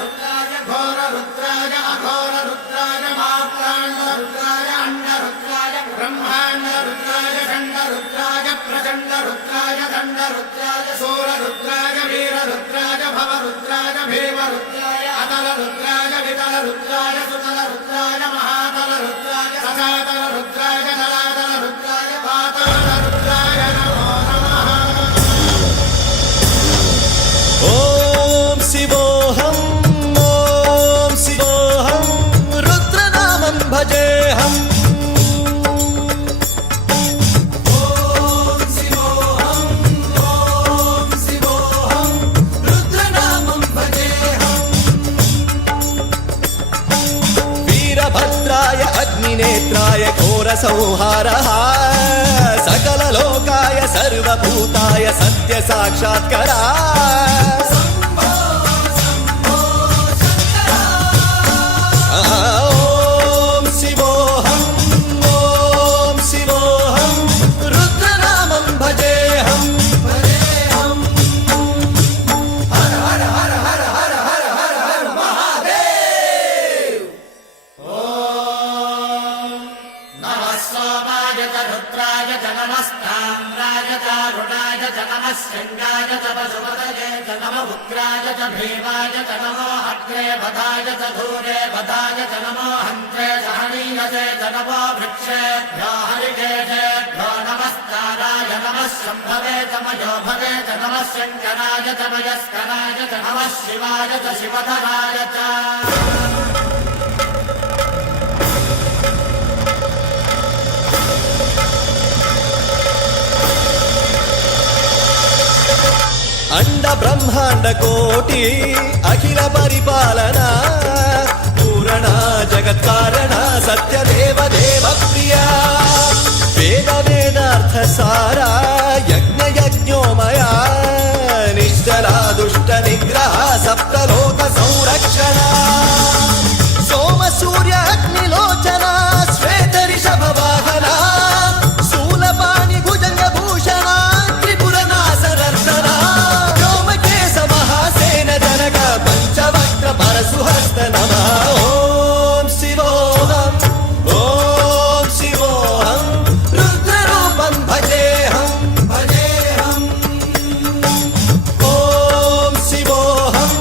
रुद्राय घोर रुद्राय अघोर रुद्राय मात्राण्ड रुद्राय अंड रुद्राय ब्रह्मांड रुद्राय खंड रुद्राय प्रचंड रुद्राय दंड रुद्राय सूर रुद्राय वीर रुद्राय भव रुद्राय भीम रुद्राय अतल रुद्राय वितल रुद्राय सुतल रुद्राय महातल रुद्राय सजातल रुद्राय जलातल रुद्राय पाताल रुद्राय नमो नमः। ओम शिवोऽहं रुद्रनामं भजेऽहम्। वीरभद्राय अग्निनेत्राय घोरसंहारः सकललोकाय सर्वभूताय सत्यसाक्षात्करा। ओम शिवोऽहं रुद्रनामं भजेऽहम्। हर हर हर हर हर हर हर हर महादेव। नमः सोमाय च रुद्राय च नमस्ताम्राय च रुणाय च नमः शृङ्गाय च पशुपतये च नमः उग्राय च भीमाय च नमो अग्रे वधाय च धूरे वधाय च नमो हन्त्रे च हनीयसे च नमो वृक्षेभ्यो हरिकेशेभ्यो नमस्काराय नमः शम्भवे च मयोभवे च नमः शङ्कराय च मयस्कराय च नमः शिवाय च शिवधराय च। अंड ब्रह्मांड कोटि अखिल परिपालना पूरणा जगत्कारणा सत्यदेव देव प्रिया वेद वेदार्थ सारा यज्ञ यज्ञोमया निश्चला दुष्ट निग्रह सप्तलोक संरक्षणा सोम सूर्य अग्निलोचना श्वेत ऋषभ वाहना शूलपाणि भुजंग भूषणा त्रिपुर नासनर्दना पंचवक्त्र परशुहस्त नमः। ओम शिवोऽहं रुद्ररूपं भजेऽहम्। ओम शिवोऽहं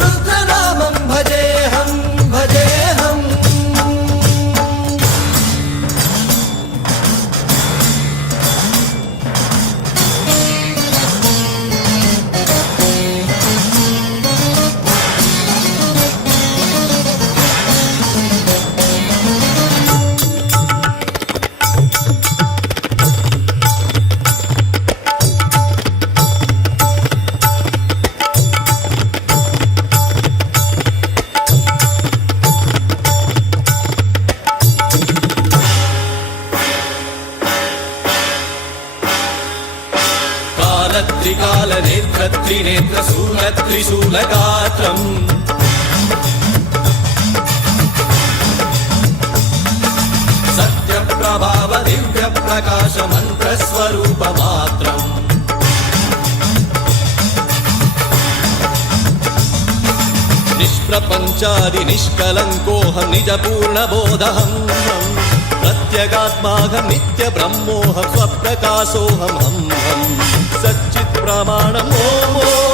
रुद्रनामं भजेऽहम्। त्रिकालनेत्र त्रिनेत्र शूलत्रिशूलगात्रम् सत्यप्रभाव दिव्य प्रकाश मन्त्रस्वरूपमात्रम् निष्प्रपञ्चादि निष्कलङ्कोऽहं निजपूर्णबोधहं प्रत्यगात्माहं नित्य ब्रह्मोऽहं स्वप्रकाशोऽहं सच्चित् प्रमाणम् ओम।